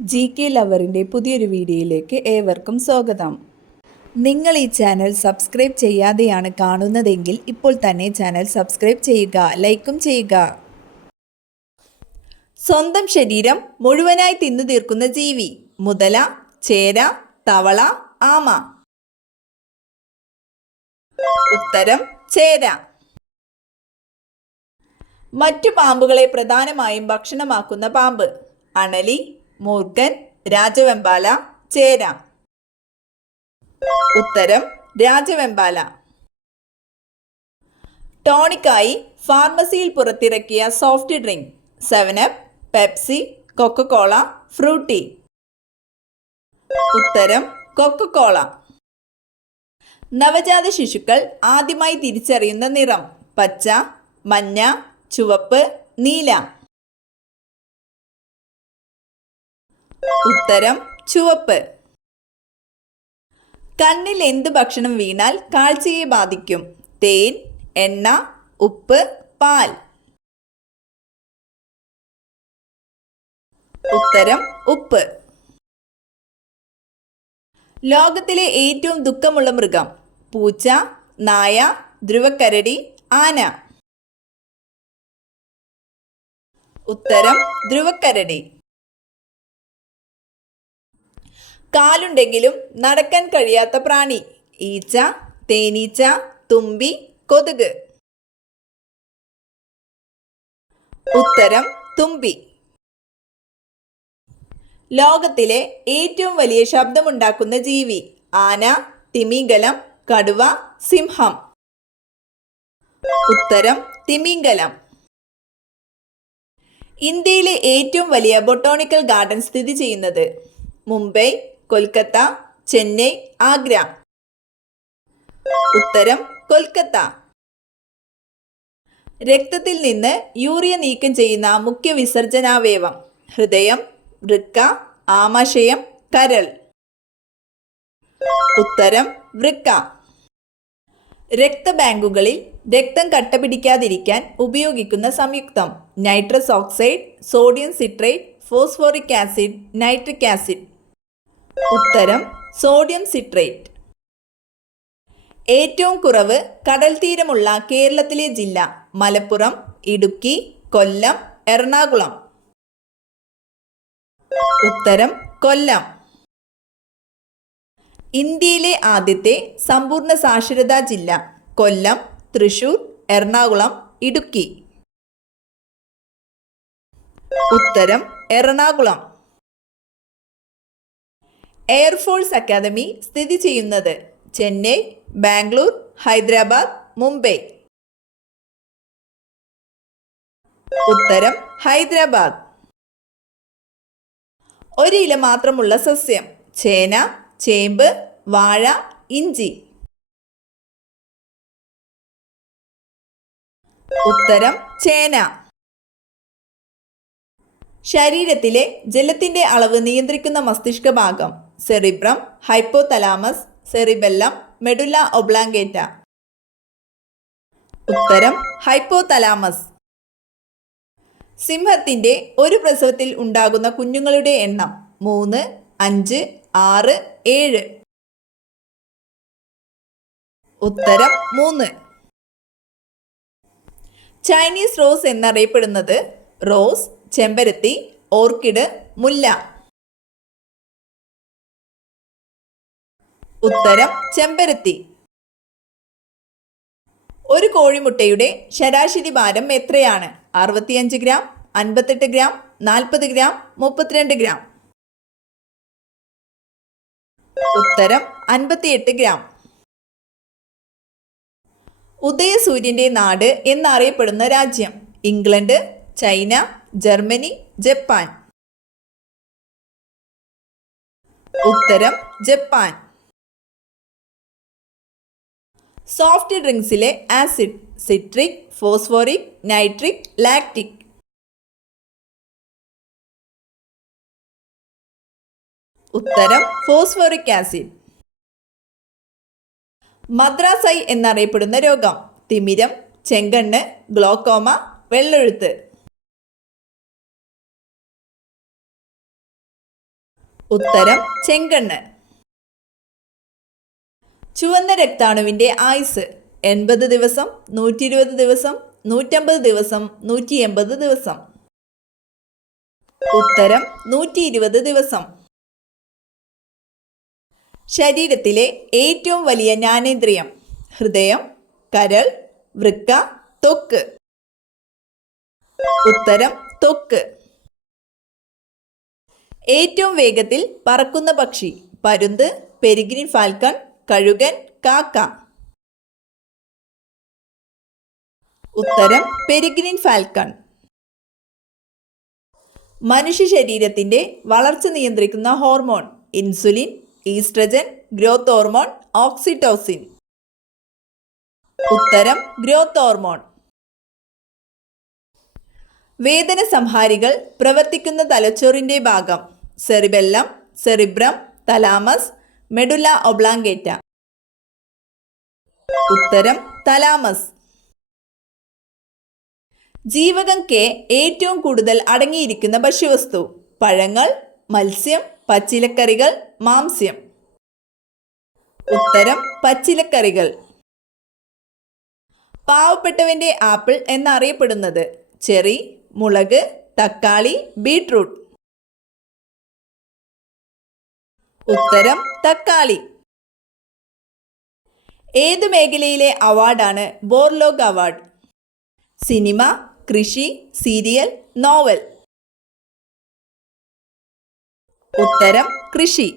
GK ലവറിൻ്റെ പുതിയൊരു വീഡിയോയിലേക്ക് ഏവർക്കും സ്വാഗതം. നിങ്ങൾ ഈ ചാനൽ സബ്സ്ക്രൈബ് ചെയ്യാതെയാണ് കാണുന്നതെങ്കിൽ ഇപ്പോൾ തന്നെ ചാനൽ സബ്സ്ക്രൈബ് ചെയ്യുക, ലൈക്കും ചെയ്യുക. സ്വന്തം ശരീരം മുഴുവനായി തിന്നു തീർക്കുന്ന ജീവി: മുതല, ചേര, തവള, ആമ. ഉത്തരം ചേര. മറ്റു പാമ്പുകളെ പ്രധാനമായും ഭക്ഷണമാക്കുന്ന പാമ്പ്: അണലി, മൂർഖൻ, രാജവെമ്പാല, ചേര. ഉത്തരം രാജവെമ്പാല. ടോണിക്കായി ഫാർമസിയിൽ പുറത്തിറക്കിയ soft drink: 7up, Pepsi, Coca-Cola, Frooti. ഉത്തരം കൊക്കക്കോള. നവജാത ശിശുക്കൾ ആദ്യമായി തിരിച്ചറിയുന്ന നിറം: പച്ച, മഞ്ഞ, ചുവപ്പ്, നീല. ഉത്തരം ചുവപ്പ്. കണ്ണിൽ എന്ത് ഭക്ഷണം വീണാൽ കാഴ്ചയെ ബാധിക്കും? തേൻ, എണ്ണ, ഉപ്പ്, പാൽ. ഉത്തരം ഉപ്പ്. ലോകത്തിലെ ഏറ്റവും ദുഃഖമുള്ള മൃഗം: പൂച്ച, നായ, ധ്രുവക്കരടി, ആന. ഉത്തരം ധ്രുവക്കരടി. കാലുണ്ടെങ്കിലും നടക്കാൻ കഴിയാത്ത പ്രാണി: ഈച്ച, തേനീച്ച, തുമ്പി, കൊതുക്. ഉത്തരം തുമ്പി. ലോകത്തിലെ ഏറ്റവും വലിയ ശബ്ദമുണ്ടാക്കുന്ന ജീവി: ആന, തിമിംഗലം, കടുവ, സിംഹം. ഉത്തരം തിമിംഗലം. ഇന്ത്യയിലെ ഏറ്റവും വലിയ ബൊട്ടാണിക്കൽ ഗാർഡൻ സ്ഥിതി ചെയ്യുന്നത്: മുംബൈ, കൊൽക്കത്ത, ചെന്നൈ, ആഗ്ര. ഉത്തരം കൊൽക്കത്ത. രക്തത്തിൽ നിന്ന് യൂറിയ നീക്കം ചെയ്യുന്ന മുഖ്യ വിസർജനാവയവം: ഹൃദയം, വൃക്ക, ആമാശയം, കരൾ. ഉത്തരം വൃക്ക. രക്തബാങ്കുകളിൽ രക്തം കട്ടപിടിക്കാതിരിക്കാൻ ഉപയോഗിക്കുന്ന സംയുക്തം: nitrous oxide, sodium citrate, phosphoric acid, nitric acid. ഉത്തരം സോഡിയം സിട്രേറ്റ്. ഏറ്റവും കുറവ് കടൽ തീരമുള്ള കേരളത്തിലെ ജില്ല: മലപ്പുറം, ഇടുക്കി, കൊല്ലം, എറണാകുളം. ഉത്തരം കൊല്ലം. ഇന്ത്യയിലെ ആദ്യത്തെ സമ്പൂർണ്ണ സാക്ഷരതാ ജില്ല: കൊല്ലം, തൃശൂർ, എറണാകുളം, ഇടുക്കി. ഉത്തരം എറണാകുളം. എയർഫോഴ്സ് അക്കാദമി സ്ഥിതി ചെയ്യുന്നത്: ചെന്നൈ, ബാംഗ്ലൂർ, ഹൈദരാബാദ്, മുംബൈ. ഉത്തരം ഹൈദരാബാദ്. ഒരു ഇല മാത്രമുള്ള സസ്യം: ചേന, ചേമ്പ്, വാഴ, ഇഞ്ചി. ഉത്തരം ചേന. ശരീരത്തിലെ ജലത്തിന്റെ അളവ് നിയന്ത്രിക്കുന്ന മസ്തിഷ്ക ഭാഗം: cerebrum, hypothalamus, cerebellum, medulla oblongata. ഉത്തരം ഹൈപ്പോതലാമസ്. സിംഹത്തിന്റെ ഒരു പ്രസവത്തിൽ ഉണ്ടാകുന്ന കുഞ്ഞുങ്ങളുടെ എണ്ണം: 3, 5, 6, 7. ഉത്തരം 3. ചൈനീസ് റോസ് എന്നറിയപ്പെടുന്നത്: റോസ്, ചെമ്പരത്തി, ഓർക്കിഡ്, മുല്ല. ഉത്തരം ചെമ്പരത്തി. ഒരു കോഴിമുട്ടയുടെ ശരാശരി ഭാരം എത്രയാണ്? 65 ഗ്രാം, 58 ഗ്രാം, 40 ഗ്രാം, 32 ഗ്രാം. ഉത്തരം 58 ഗ്രാം. ഉദയസൂര്യന്റെ നാട് എന്നറിയപ്പെടുന്ന രാജ്യം: ഇംഗ്ലണ്ട്, ചൈന, ജർമ്മനി, ജപ്പാൻ. ഉത്തരം ജപ്പാൻ. സോഫ്റ്റ് ഡ്രിങ്ക്സിലെ acid: citric, phosphoric, nitric, lactic. ഉത്തരം ഫോസ്ഫോറിക് ആസിഡ്. മദ്രാസ് ഐ എന്നറിയപ്പെടുന്ന രോഗം: തിമിരം, ചെങ്കണ്ണ്, ഗ്ലോക്കോമ, വെള്ളെഴുത്ത്. ഉത്തരം ചെങ്കണ്ണ്. ചുവന്ന രക്താണുവിൻ്റെ ആയുസ് 80 ദിവസം, 120 ദിവസം, 150 ദിവസം, 180 ദിവസം. ഉത്തരം 120 ദിവസം. ശരീരത്തിലെ ഏറ്റവും വലിയ ജ്ഞാനേന്ദ്രിയം? ഹൃദയം, കരൾ, വൃക്ക, ത്വക്ക്. ഉത്തരം ത്വക്ക്. ഏറ്റവും വേഗത്തിൽ പറക്കുന്ന പക്ഷി? പരുന്ത്, പെരിഗ്രിൻ ഫാൽക്കൺ, കഴുകൻ, കാക്ക. ഉത്തരം പെരിഗ്രിൻ ഫാൽക്കൺ. മനുഷ്യ ശരീരത്തിന്റെ വളർച്ച നിയന്ത്രിക്കുന്ന hormone? Insulin, oestrogen, growth hormone, oxytocin. ഉത്തരം ഗ്രോത്ത് ഹോർമോൺ. വേദന സംഹാരികൾ പ്രവർത്തിക്കുന്ന തലച്ചോറിന്റെ ഭാഗം? Cerebellum, cerebrum, thalamus, medulla oblongata. ഉത്തരം തലാമസ്. ജീവകം കെ ഏറ്റവും കൂടുതൽ അടങ്ങിയിരിക്കുന്ന ഭക്ഷ്യവസ്തു? പഴങ്ങൾ, മത്സ്യം, പച്ചിലക്കറികൾ, മാംസ്യം. ഉത്തരം പച്ചിലക്കറികൾ. പാവപ്പെട്ടവന്റെ ആപ്പിൾ എന്നറിയപ്പെടുന്നത്? ചെറി, മുളക്, തക്കാളി, ബീട്രൂട്ട്. ഉത്തരം തക്കാളി. ഏത് മേഖലയിലെ അവാർഡാണ് ബോർലോഗ് അവാർഡ്? സിനിമ, കൃഷി, സീരിയൽ, നോവൽ. ഉത്തരം കൃഷി.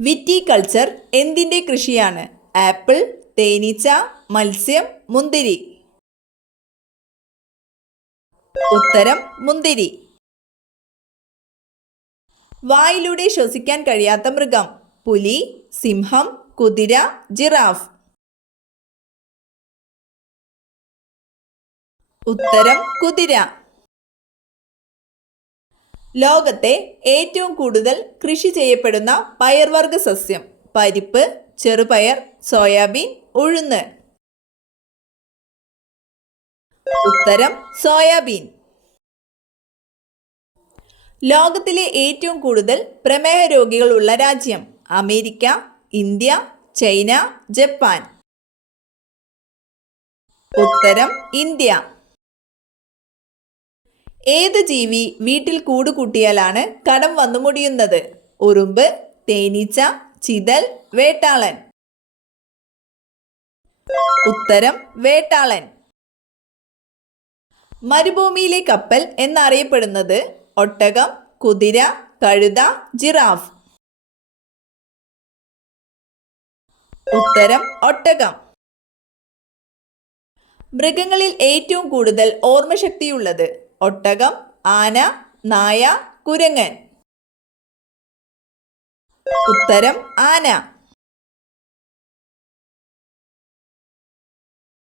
വിറ്റികൾച്ചർ എന്തിൻ്റെ കൃഷിയാണ്? ആപ്പിൾ, തേനീച്ച, മത്സ്യം, മുന്തിരി. ഉത്തരം മുന്തിരി. വായിലൂടെ ശ്വസിക്കാൻ കഴിയാത്ത മൃഗം? പുലി, സിംഹം, കുതിര, ജിറാഫ്. ഉത്തരം കുതിര. ലോകത്തെ ഏറ്റവും കൂടുതൽ കൃഷി ചെയ്യപ്പെടുന്ന പയർവർഗ സസ്യം? പരിപ്പ്, ചെറുപയർ, സോയാബീൻ, ഉഴുന്ന്. ഉത്തരം സോയാബീൻ. ലോകത്തിലെ ഏറ്റവും കൂടുതൽ പ്രമേഹ രോഗികളുള്ള രാജ്യം? America, India, China, Japan. ഉത്തരം ഇന്ത്യ. ഏത് ജീവി വീട്ടിൽ കൂട് കൂട്ടിയാലാണ് കടം വന്നു മുടിയുന്നത്? ഉറുമ്പ്, തേനീച്ച, ചിതൽ, വേട്ടാളൻ. ഉത്തരം വേട്ടാളൻ. മരുഭൂമിയിലെ കപ്പൽ എന്നറിയപ്പെടുന്നത്? ഒട്ടകം, കുതിര, കഴുത, ജിറാഫ്. ഉത്തരം ഒട്ടകം. മൃഗങ്ങളിൽ ഏറ്റവും കൂടുതൽ ഓർമ്മശക്തിയുള്ളത്? ഒട്ടകം, ആന, നായ, കുരങ്ങൻ. ഉത്തരം ആന.